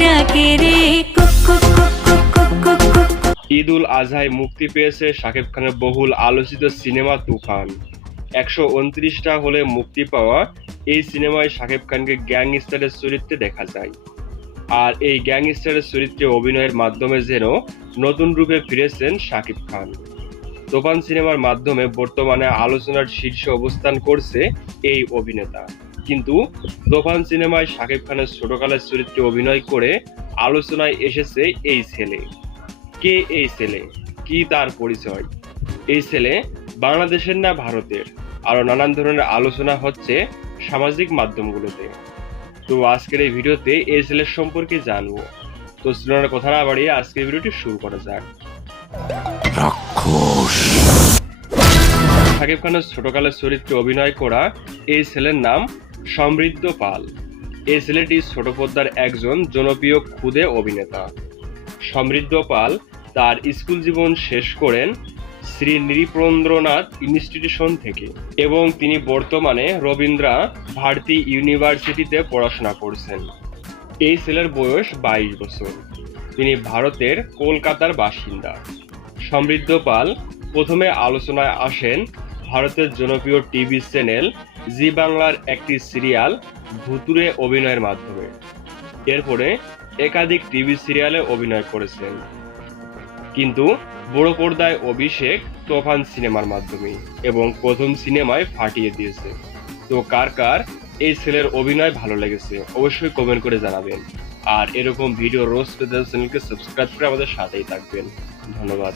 ডাকে রে কুক কুক কুক কুক কুক কুক কুক। ঈদ উল আজহায় মুক্তি পেয়েছে শাকিব খানের বহুল আলোচিত সিনেমা তুফান। 129টা হলে মুক্তি পাওয়া এই সিনেমায় শাকিব খানকে গ্যাংস্টারের চরিত্রে দেখা যায়। আর এই গ্যাংস্টারের চরিত্রে অভিনয়ের মাধ্যমে যেন নতুন রূপে ফিরেছেন শাকিব খান। তুফান সিনেমার মাধ্যমে বর্তমানে আলোচনার শীর্ষে অবস্থান করছে এই অভিনেতা। কিন্তু তুফান সিনেমায় শাকিব খানের ছোটকালের চরিত্রে অভিনয় করে আলোচনায় এসেছে এই ছেলে। কে এই ছেলে, কি তার পরিচয়? এই ছেলে বাংলাদেশের না ভারতের? আরো নানান ধরনের আলোচনা হচ্ছে সামাজিক মাধ্যমগুলোতে। তো আজকের এই ভিডিওতে এই ছেলের সম্পর্কে জানবো। তো সিনেমার কথা না বাড়িয়ে আজকের ভিডিওটি শুরু করা যাক। শাকিব খানের ছোটকালের চরিত্রে অভিনয় করা এই ছেলের নাম সমৃদ্ধ পাল। এই ছেলেটি ছোট পর্দার একজন জনপ্রিয় ক্ষুদে অভিনেতা। সমৃদ্ধ পাল তার স্কুল জীবন শেষ করেন শ্রী নৃপেন্দ্রনাথ ইনস্টিটিউশন থেকে এবং তিনি বর্তমানে রবীন্দ্র ভারতী ইউনিভার্সিটিতে পড়াশোনা করছেন। এই ছেলের বয়স 22 বছর। তিনি ভারতের কলকাতার বাসিন্দা। সমৃদ্ধ পাল প্রথমে আলোচনায় আসেন ভারতের জনপ্রিয় টিভি চ্যানেল জি বাংলার একটি সিরিয়াল ভুতুড়ে অভিনয়ের মাধ্যমে। এরপরে একাধিক টিভি সিরিয়ালে অভিনয় করেছেন, কিন্তু বড় পর্দায় অভিষেক তুফান সিনেমার মাধ্যমে এবং প্রথম সিনেমায় ফাটিয়ে দিয়েছে। তো কার কার এই ছেলের অভিনয় ভালো লেগেছে অবশ্যই কমেন্ট করে জানাবেন। আর এরকম ভিডিও রোজ পেতে চ্যানেলকে সাবস্ক্রাইব করে আমাদের সাথেই থাকবেন। ধন্যবাদ।